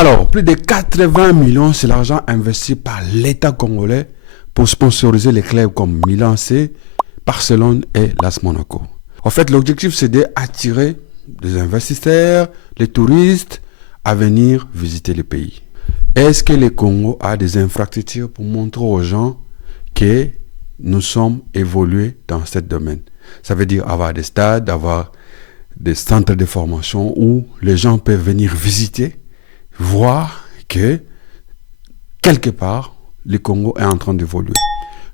Alors, plus de 80 millions, c'est l'argent investi par l'État congolais pour sponsoriser les clubs comme Milan C, Barcelone et Las Monaco. En fait, l'objectif, c'est d'attirer des investisseurs, les touristes à venir visiter le pays. Est-ce que le Congo a des infrastructures pour montrer aux gens que nous sommes évolués dans ce domaine? Ça veut dire avoir des stades, avoir des centres de formation où les gens peuvent venir visiter, voir que quelque part, le Congo est en train d'évoluer.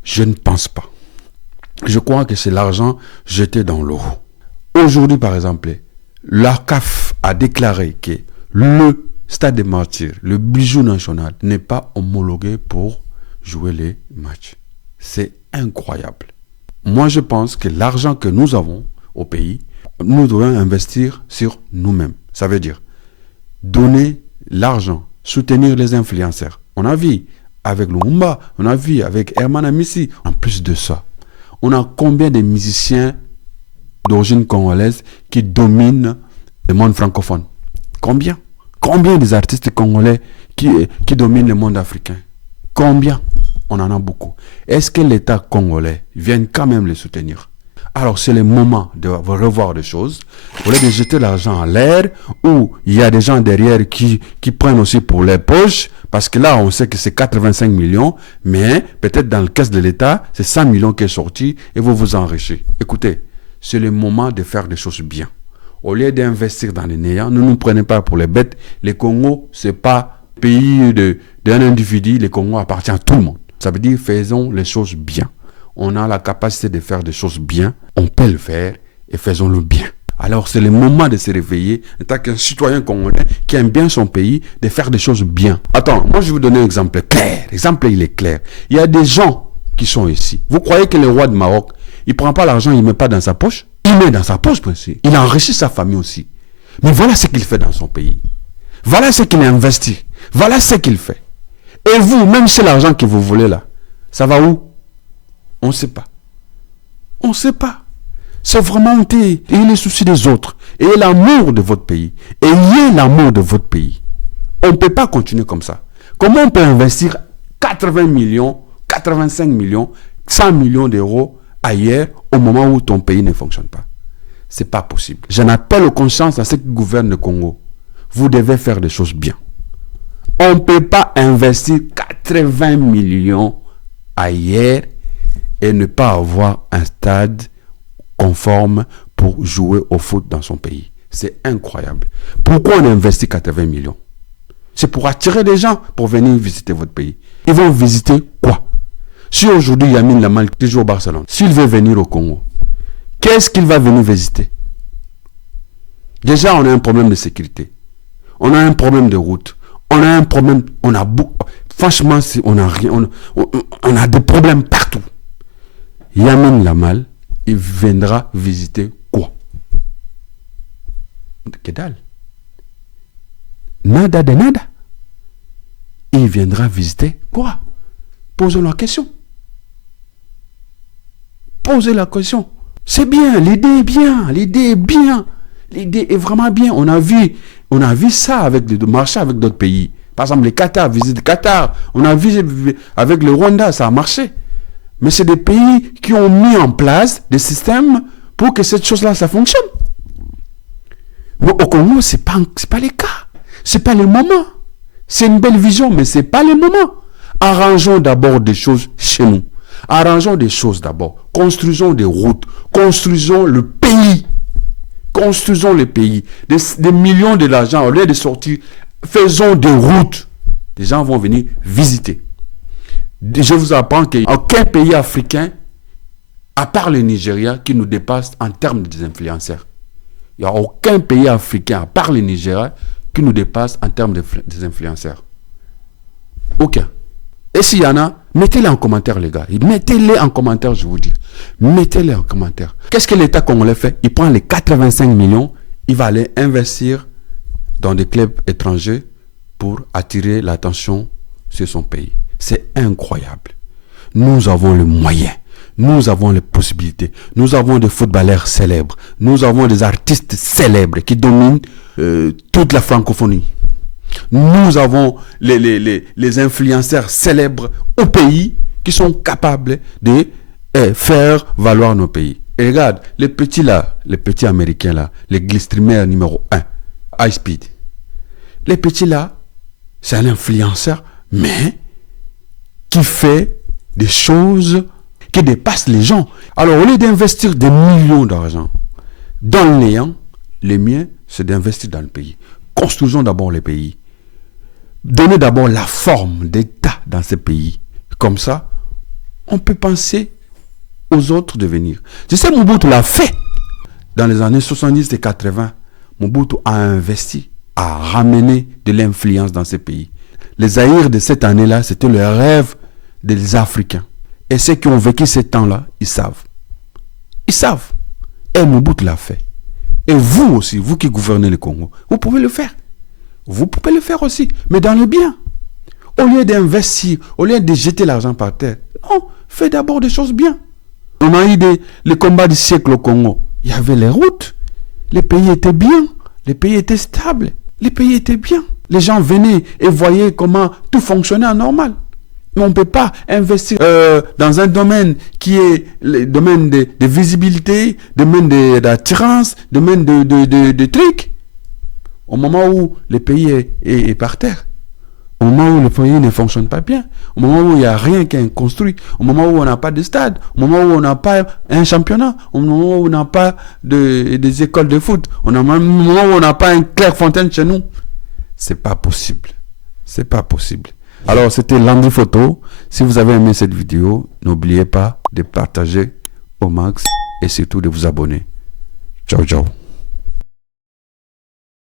Je ne pense pas. Je crois que c'est l'argent jeté dans l'eau. Aujourd'hui, par exemple, la CAF a déclaré que le Stade des Martyrs, le bijou national, n'est pas homologué pour jouer les matchs. C'est incroyable. Moi, je pense que l'argent que nous avons au pays, nous devons investir sur nous-mêmes. Ça veut dire donner l'argent, soutenir les influenceurs. On a vu avec Lumumba, on a vu avec Herman Amissi. En plus de ça, on a combien de musiciens d'origine congolaise qui dominent le monde francophone? Combien? Combien des artistes congolais qui dominent le monde africain? Combien? On en a beaucoup. Est-ce que l'État congolais vient quand même les soutenir? Alors c'est le moment de revoir les choses. Au lieu de jeter l'argent en l'air, où il y a des gens derrière qui prennent aussi pour les poches, parce que là on sait que c'est 85 millions, mais peut-être dans le caisse de l'État, c'est 100 millions qui est sorti et vous vous enrichissez. Écoutez, c'est le moment de faire des choses bien. Au lieu d'investir dans les néants, ne nous prenez pas pour les bêtes. Le Congo, c'est pas pays d'un individu, le Congo appartient à tout le monde. Ça veut dire faisons les choses bien. On a la capacité de faire des choses bien, on peut le faire et faisons-le bien. Alors c'est le moment de se réveiller en tant qu'un citoyen congolais qui aime bien son pays, de faire des choses bien. Attends, moi je vais vous donner un exemple clair. L'exemple il est clair. Il y a des gens qui sont ici. Vous croyez que le roi de Maroc, il ne prend pas l'argent, il ne met pas dans sa poche? Il met dans sa poche, aussi. Il enrichit sa famille aussi. Mais voilà ce qu'il fait dans son pays. Voilà ce qu'il investit. Voilà ce qu'il fait. Et vous, même si l'argent que vous voulez là, ça va où? On ne sait pas. On ne sait pas. C'est vraiment honter. Ayez les soucis des autres. Ayez l'amour de votre pays. Ayez l'amour de votre pays. On ne peut pas continuer comme ça. Comment on peut investir 80 millions, 85 millions, 100 millions d'euros ailleurs au moment où ton pays ne fonctionne pas? C'est pas possible. J'en appelle aux consciences à ceux qui gouvernent le Congo. Vous devez faire des choses bien. On ne peut pas investir 80 millions ailleurs et ne pas avoir un stade conforme pour jouer au foot dans son pays. C'est incroyable. Pourquoi on investit 80 millions? C'est pour attirer des gens pour venir visiter votre pays. Ils vont visiter quoi? Si aujourd'hui Lamine Yamal joue au Barcelone, s'il veut venir au Congo, qu'est-ce qu'il va venir visiter? Déjà, on a un problème de sécurité. On a un problème de route. On a un problème, on a beaucoup. Franchement, on a rien, on a des problèmes partout. Lamine Yamal, il viendra visiter quoi? Que dalle. Nada de nada. Il viendra visiter quoi? Posez la question. Posez la question. C'est bien, l'idée est bien, l'idée est bien. L'idée est vraiment bien. On a vu ça avec le marché avec d'autres pays. Par exemple, le Qatar, visite le Qatar. On a vu avec le Rwanda, ça a marché. Mais c'est des pays qui ont mis en place des systèmes pour que cette chose-là, ça fonctionne. Mais au Congo, c'est pas le cas. C'est pas le moment. C'est une belle vision, mais c'est pas le moment. Arrangeons d'abord des choses chez nous. Arrangeons des choses d'abord. Construisons des routes. Construisons le pays. Construisons le pays. Des millions de l'argent, au lieu de sortir, faisons des routes. Les gens vont venir visiter. Je vous apprends qu'il n'y a aucun pays africain, à part le Nigeria, qui nous dépasse en termes des influenceurs. Il n'y a aucun pays africain, à part le Nigeria, qui nous dépasse en termes des influenceurs. Aucun. Et s'il y en a, mettez-les en commentaire, les gars. Mettez-les en commentaire, je vous dis. Mettez-les en commentaire. Qu'est-ce que l'État congolais fait? Il prend les 85 millions, il va aller investir dans des clubs étrangers pour attirer l'attention sur son pays. C'est incroyable. Nous avons les moyens. Nous avons les possibilités. Nous avons des footballeurs célèbres. Nous avons des artistes célèbres qui dominent toute la francophonie. Nous avons les influenceurs célèbres au pays qui sont capables de faire valoir nos pays. Et regarde, les petits là, les petits américains là, les streamers numéro 1, High Speed. Les petits là, c'est un influenceur, mais qui fait des choses qui dépassent les gens. Alors, au lieu d'investir des millions d'argent dans le néant, le mieux, c'est d'investir dans le pays. Construisons d'abord les pays. Donnez d'abord la forme d'État dans ces pays. Comme ça, on peut penser aux autres de venir. Je sais, Mobutu l'a fait. Dans les années 70 et 80, Mobutu a investi, a ramené de l'influence dans ces pays. Les Zaïre de cette année-là, c'était le rêve des Africains. Et ceux qui ont vécu ces temps-là, ils savent. Ils savent. Et Mobutu l'a fait. Et vous aussi, vous qui gouvernez le Congo, vous pouvez le faire. Vous pouvez le faire aussi, mais dans le bien. Au lieu d'investir, au lieu de jeter l'argent par terre, non, faites d'abord des choses bien. On a eu les combats du siècle au Congo. Il y avait les routes. Les pays étaient bien. Les pays étaient stables. Les pays étaient bien. Les gens venaient et voyaient comment tout fonctionnait en normal. Mais on ne peut pas investir dans un domaine qui est le domaine de visibilité, domaine d'attirance, domaine de trucs. Au moment où le pays est par terre, au moment où le pays ne fonctionne pas bien, au moment où il n'y a rien qui est construit, au moment où on n'a pas de stade, au moment où on n'a pas un championnat, au moment où on n'a pas des écoles de foot, au moment où on n'a pas un Clairefontaine chez nous, c'est pas possible. C'est pas possible. Alors, c'était Landry Photo. Si vous avez aimé cette vidéo, n'oubliez pas de partager au max et surtout de vous abonner. Ciao, ciao.